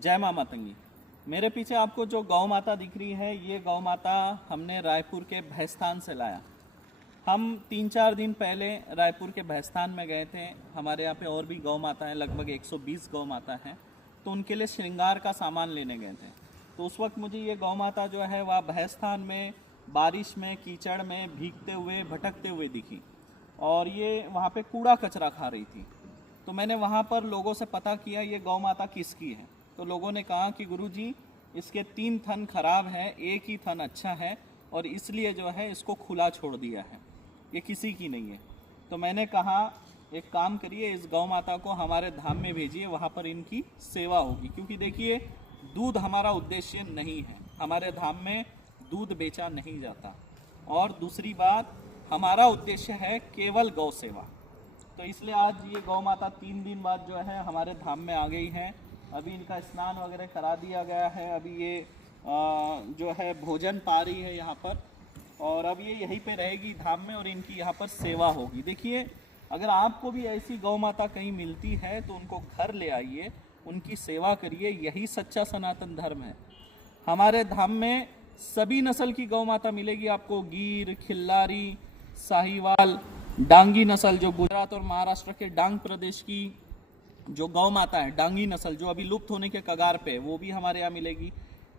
जय माँ मातंगी। मेरे पीछे आपको जो गौ माता दिख रही है, ये गौ माता हमने रायपुर के भैंसस्थान से लाया। हम 3-4 दिन पहले रायपुर के भैंसस्थान में गए थे। हमारे यहाँ पे और भी गौ माता हैं, लगभग 120 गौ माता हैं, तो उनके लिए श्रृंगार का सामान लेने गए थे। तो उस वक्त मुझे ये गौ माता जो है वह भैंसस्थान में बारिश में कीचड़ में भीगते हुए भटकते हुए दिखी, और ये वहाँ पे कूड़ा कचरा खा रही थी। तो मैंने वहाँ पर लोगों से पता किया ये गौ माता किसकी है। तो लोगों ने कहा कि गुरुजी, इसके 3 थन खराब हैं, एक ही थन अच्छा है, और इसलिए जो है इसको खुला छोड़ दिया है, ये किसी की नहीं है। तो मैंने कहा एक काम करिए, इस गौ माता को हमारे धाम में भेजिए, वहाँ पर इनकी सेवा होगी। क्योंकि देखिए, दूध हमारा उद्देश्य नहीं है, हमारे धाम में दूध बेचा नहीं जाता, और दूसरी बात हमारा उद्देश्य है केवल गौ सेवा। तो इसलिए आज ये गौ माता 3 दिन बाद जो है हमारे धाम में आ गई है। अभी इनका स्नान वगैरह करा दिया गया है। अभी ये जो है भोजन पा रही है यहाँ पर, और अब ये यहीं पे रहेगी धाम में, और इनकी यहाँ पर सेवा होगी। देखिए, अगर आपको भी ऐसी गौ माता कहीं मिलती है तो उनको घर ले आइए, उनकी सेवा करिए, यही सच्चा सनातन धर्म है। हमारे धाम में सभी नस्ल की गौ माता मिलेगी आपको, गीर, खिल्लारी, साहिवाल, डांगी नस्ल जो गुजरात और महाराष्ट्र के डांग प्रदेश की जो गौ माता है, डांगी नस्ल जो अभी लुप्त होने के कगार पे, वो भी हमारे यहाँ मिलेगी।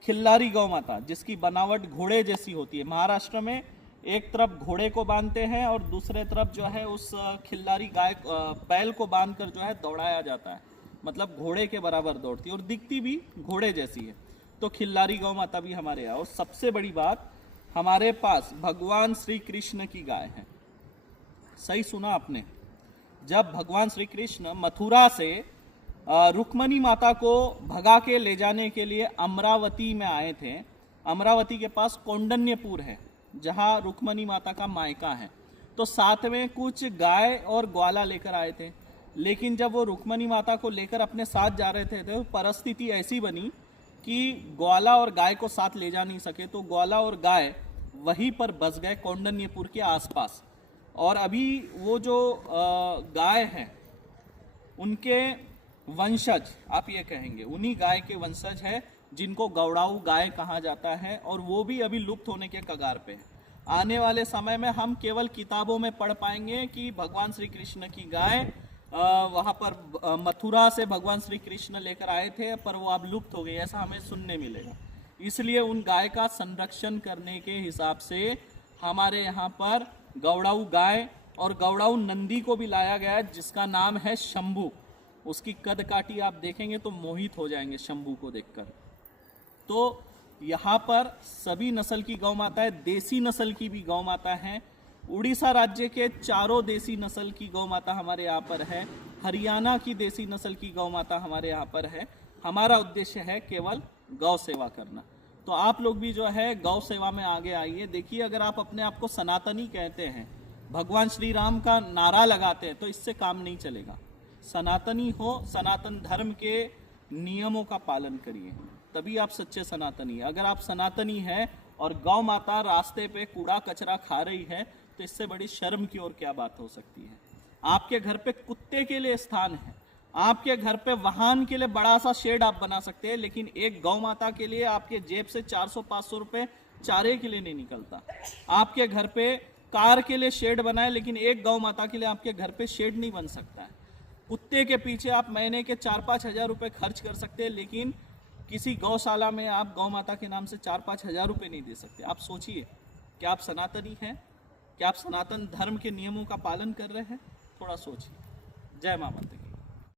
खिल्लारी गौ माता जिसकी बनावट घोड़े जैसी होती है। महाराष्ट्र में एक तरफ घोड़े को बांधते हैं और दूसरे तरफ जो है उस खिल्लारी गाय बैल को बांधकर जो है दौड़ाया जाता है, मतलब घोड़े के बराबर दौड़ती है और दिखती भी घोड़े जैसी है। तो खिल्लारी गौ माता भी हमारे यहाँ। और सबसे बड़ी बात, हमारे पास भगवान श्री कृष्ण की गाय है। सही सुना आपने, जब भगवान श्री कृष्ण मथुरा से रुक्मणी माता को भगा के ले जाने के लिए अमरावती में आए थे। अमरावती के पास कौंडन्यपुर है जहां रुक्मणी माता का मायका है। तो साथ में कुछ गाय और ग्वाला लेकर आए थे, लेकिन जब वो रुक्मणी माता को लेकर अपने साथ जा रहे थे तो परिस्थिति ऐसी बनी कि ग्वाला और गाय को साथ ले जा नहीं सके। तो ग्वाला और गाय वहीं पर बस गए कौंडन्यपुर के आसपास। और अभी वो जो गाय हैं उनके वंशज, आप ये कहेंगे, उन्हीं गाय के वंशज है जिनको गौड़ाऊ गाय कहा जाता है, और वो भी अभी लुप्त होने के कगार पे है। आने वाले समय में हम केवल किताबों में पढ़ पाएंगे कि भगवान श्री कृष्ण की गाय वहाँ पर मथुरा से भगवान श्री कृष्ण लेकर आए थे, पर वो अब लुप्त हो गई, ऐसा हमें सुनने मिलेगा। इसलिए उन गाय का संरक्षण करने के हिसाब से हमारे यहाँ पर गौड़ाऊ गाय और गौड़ाऊ नंदी को भी लाया गया है, जिसका नाम है शंभू। उसकी कद काठी आप देखेंगे तो मोहित हो जाएंगे शंभू को देखकर। तो यहाँ पर सभी नस्ल की गौ माता है, देसी नस्ल की भी गौ माता है। उड़ीसा राज्य के 4 देसी नस्ल की गौ माता हमारे यहाँ पर है। हरियाणा की देसी नस्ल की गौ माता हमारे यहाँ पर है। हमारा उद्देश्य है केवल गौ सेवा करना। तो आप लोग भी जो है गौ सेवा में आगे आइए। देखिए, अगर आप अपने आप को सनातनी कहते हैं, भगवान श्री राम का नारा लगाते हैं, तो इससे काम नहीं चलेगा। सनातनी हो, सनातन धर्म के नियमों का पालन करिए, तभी आप सच्चे सनातनी हैं। अगर आप सनातनी हैं और गौ माता रास्ते पे कूड़ा कचरा खा रही है, तो इससे बड़ी शर्म की और क्या बात हो सकती है। आपके घर पे कुत्ते के लिए स्थान है, आपके घर पे वाहन के लिए बड़ा सा शेड आप बना सकते हैं, लेकिन एक गौ माता के लिए आपके जेब से 400-500 रुपए चारे के लिए नहीं निकलता। आपके घर पे कार के लिए शेड बनाए, लेकिन एक गौ माता के लिए आपके घर पे शेड नहीं बन सकता है। कुत्ते के पीछे आप महीने के 4-5 हज़ार रुपए खर्च कर सकते हैं, लेकिन किसी गौशाला में आप गौ माता के नाम से 4-5 हज़ार रुपए नहीं दे सकते। आप सोचिए, क्या आप सनातनी हैं? क्या आप सनातन धर्म के नियमों का पालन कर रहे हैं? थोड़ा सोचिए। जय मां माता।